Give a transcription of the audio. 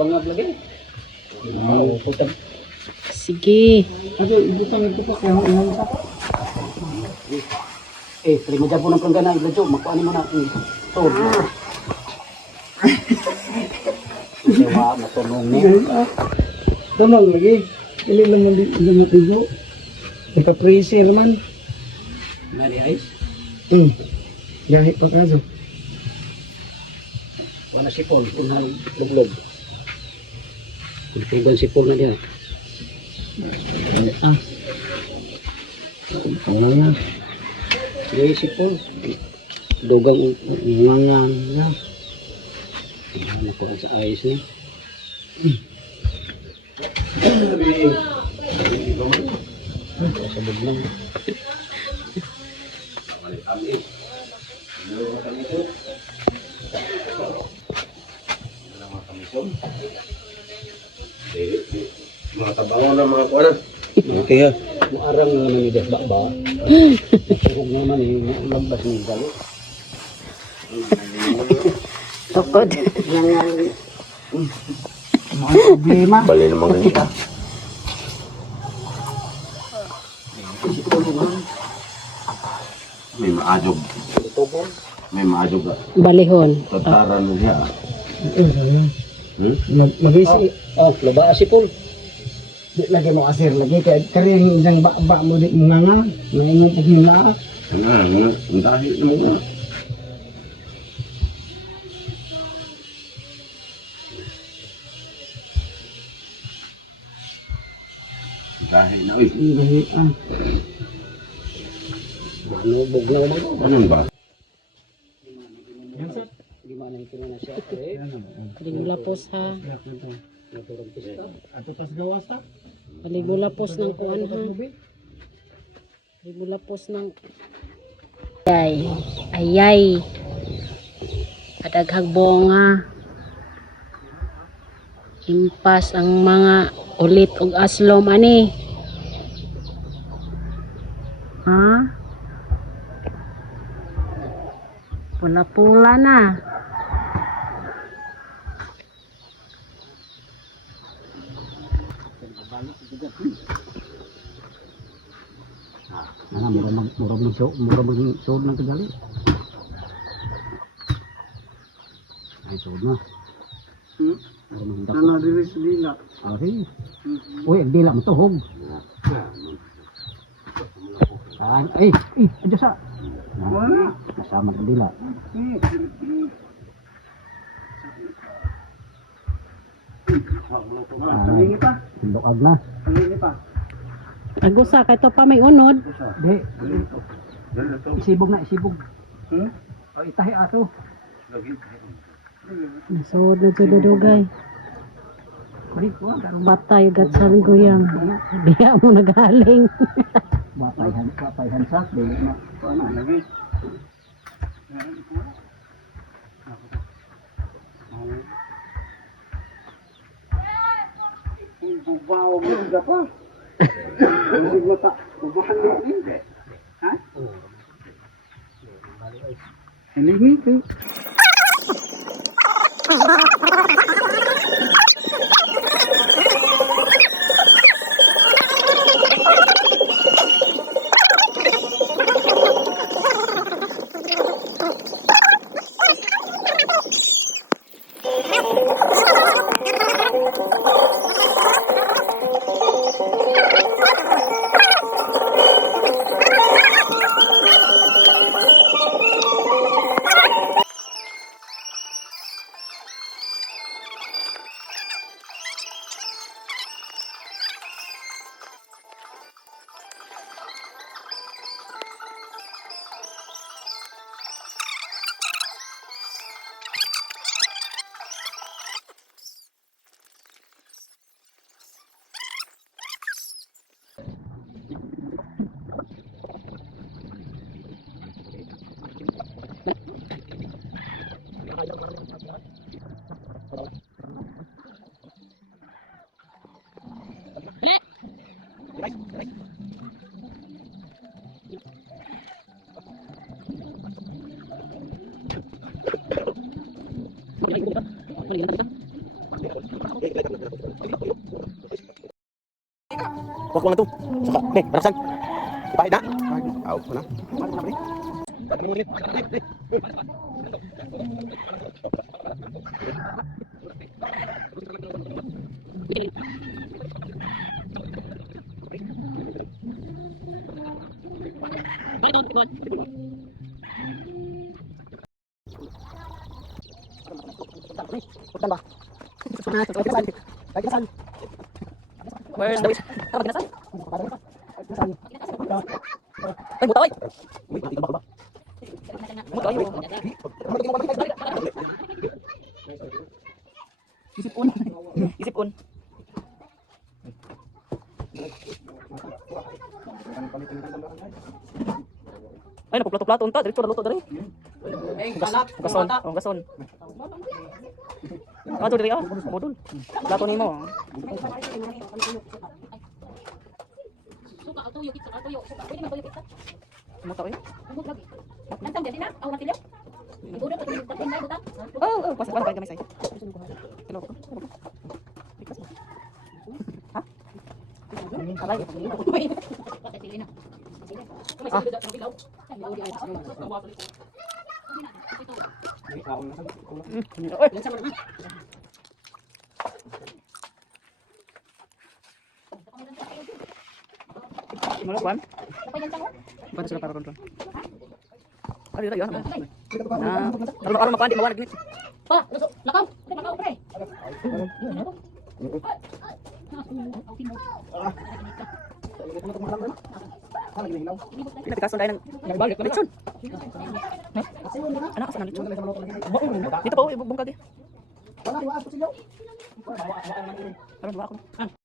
bangag lagi. Sige. Aduh, ibutang ito pa kaya ang sa. Terima dyan po ng planggana, ibadyo, makuhanin mo na. So, diba, matulong niya. Tunong lagi. Ili lang hindi matigo. Ipa-tracer man. Nari ayos? Gahit pa kaso. Wala sipol, unang luglog. Kultiban sipol na diya. Pangang yan. Gaya sipol. Dugang ungangan na. Ano ko sa ayos niya. Sabog lang. Mga tabangon na mga kuwanan. Okay ha. Maarang naman ni Desbakba. Surog naman ni Lambas ni Galo. Tukod. Mga problema. Bali naman ganito. May maadjog. May maadjog. Balihon. Tataran mo siya. Mag-isi. Laba sipol. Di lagi mo asir lagi. Kaya yung isang ba mo di mga nga. Ngayon pag yung laak. Ang dahil na muna. Dahil na, uy. Manubog na naman. Ano ba? Gimana itu na siya? Kaligulapos ha. Ato pas gawas ta? Kaligulapos ng kuan ha. Kaligulapos ng ayay. Kadaghag bonga. Impas ang mga ulit og aslom ani. Ha? Pula-pula na. Murah mag-sood ng tagali. Ay, sood na. Ano dili sa dila? Ay. Uy, ang dila mo tuhog. Ay, adyo sa. Kasama ang dila. Alini pa. Luag na. Alini pa. Agusa kay to pa may unod. Di. Isibog na, isibog. O itahi ato. Nasod na sa dudugay. Batay gatsan guyang. Diya mo nagaling. Batay hansak. Dili na. Ano, lagi. Bubaw mo ka pa. Hindi mo ta. Bubahan mo ni. Ha? Hindi ni. Wag mo na to. Saka, nih, barasan. Ipahid na. Aw, na. Putan ba? Where's the Ay, muta oy. Uy, mati ka ba? Muta oy. Isipon. Isipon. Ay, napuplato-plato unta, diretso na luto dali. Gason, oh, gason. Ato diri ah, modul. Plato nimo. Suka auto yo kita auto yo suka. Pwede man kita. Muta oy. Lagi. Nantang jadi na, aw natilyo. Ibudo ko yung tatin na butang. Oh, pasok pa kami say. Hello. Ha? Alay. Tatili na. Oy. Ano kwan? Paano sila para kontrol? Ano yun tayo? Ano makuha, di makuha nagginit. Pa, lakaw. Lakaw pre. Pinatikason tayo ng lechon. Ano? Saan ang lechon? Dito pa, bungkag eh. Parang bawa ako.